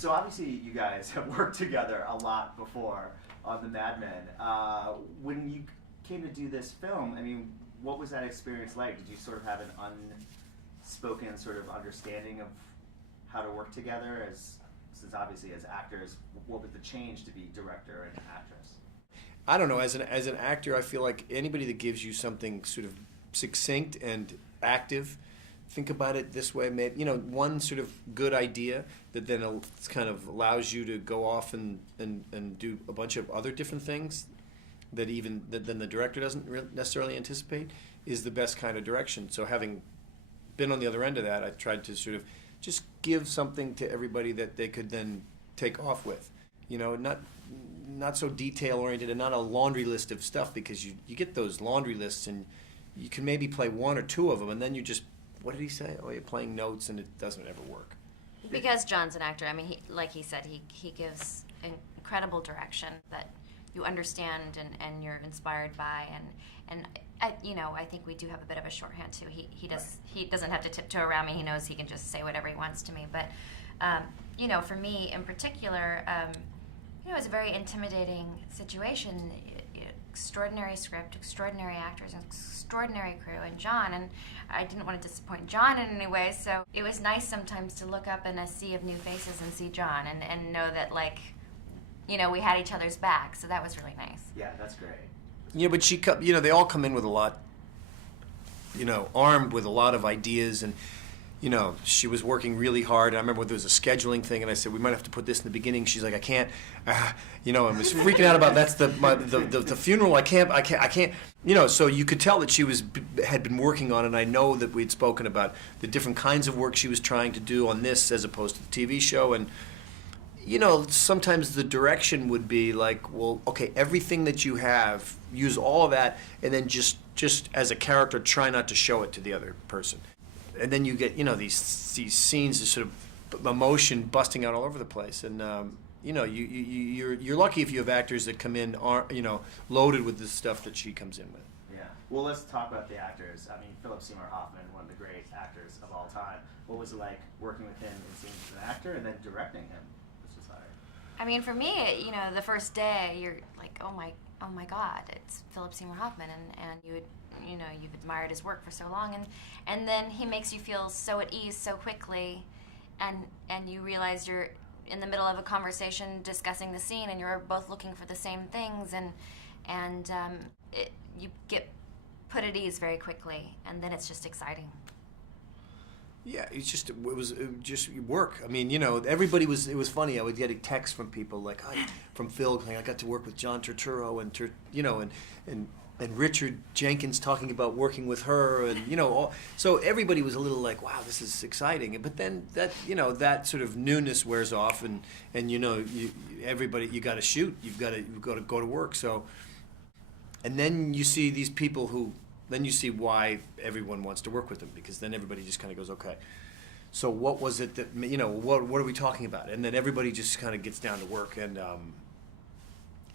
So obviously you guys have worked together a lot before on the Mad Men. When you came to do this film, I mean, what was that experience like? Did you sort of have an unspoken sort of understanding of how to work together since obviously as actors, what was the change to be director and actress? I don't know, as an actor, I feel like anybody that gives you something sort of succinct and active, think about it this way, maybe, one sort of good idea that then kind of allows you to go off and do a bunch of other different things that then the director doesn't necessarily anticipate, is the best kind of direction. So having been on the other end of that, I tried to sort of just give something to everybody that they could then take off with. Not so detail-oriented and not a laundry list of stuff, because you get those laundry lists and you can maybe play one or two of them, and then you just, what did he say? Oh, you're playing notes, and it doesn't ever work. Because John's an actor, I mean, like he said, he gives incredible direction that you understand and you're inspired by, and I think we do have a bit of a shorthand too. He doesn't have to tiptoe around me. He knows he can just say whatever he wants to me. But for me in particular, it was a very intimidating situation. Extraordinary script, extraordinary actors, extraordinary crew, and John, and I didn't want to disappoint John in any way, so it was nice sometimes to look up in a sea of new faces and see John and know that, we had each other's back, so that was really nice. Yeah, that's great. Yeah, but they all come in with a lot, armed with a lot of ideas, and she was working really hard. I remember there was a scheduling thing, and I said, we might have to put this in the beginning. She's like, I can't, and was freaking out about that's the funeral. I can't. So you could tell that she had been working on it. And I know that we'd spoken about the different kinds of work she was trying to do on this as opposed to the TV show. And sometimes the direction would be like, well, okay, everything that you have, use all of that, and then just as a character, try not to show it to the other person. And then you get, these scenes of sort of emotion busting out all over the place. And, you're lucky if you have actors that come in, loaded with the stuff that she comes in with. Yeah. Well, let's talk about the actors. I mean, Phillip Seymour Hoffman, one of the great actors of all time. What was it like working with him in scenes as an actor and then directing him? This was hard. I mean, for me, the first day, you're like, oh my God, it's Phillip Seymour Hoffman, and you've admired his work for so long, and then he makes you feel so at ease so quickly, and you realize you're in the middle of a conversation discussing the scene, and you're both looking for the same things, and you get put at ease very quickly, and then it's just exciting. Yeah, it was just work. I mean, everybody it was funny. I would get a text from people like, from Phil, saying I got to work with John Turturro and Richard Jenkins talking about working with her, and so everybody was a little like, wow, this is exciting. But then that that sort of newness wears off, and everybody, you got to shoot, you've got to go to work. So, and then you see these people who. Then you see why everyone wants to work with them, because then everybody just kind of goes, okay, so what was it that, what are we talking about? And then everybody just kind of gets down to work, and,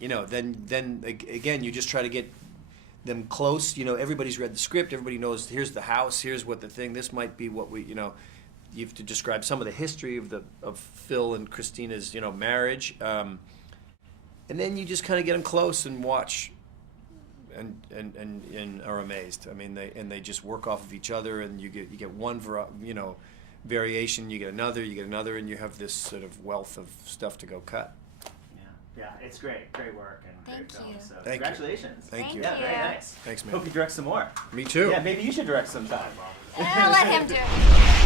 then again, you just try to get them close. Everybody's read the script, everybody knows here's the house, here's what the thing, this might be what you have to describe some of the history of Phil and Christina's, marriage. And then you just kind of get them close and watch. And are amazed. I mean, they just work off of each other, and you get one variation, you get another, and you have this sort of wealth of stuff to go cut. Yeah, it's great work and Thank great film. you. So Thank congratulations. you. Thank you. Yeah, very nice. Thanks, man. Hope you direct some more. Me too. Yeah, maybe you should direct sometime. I'll let him do it.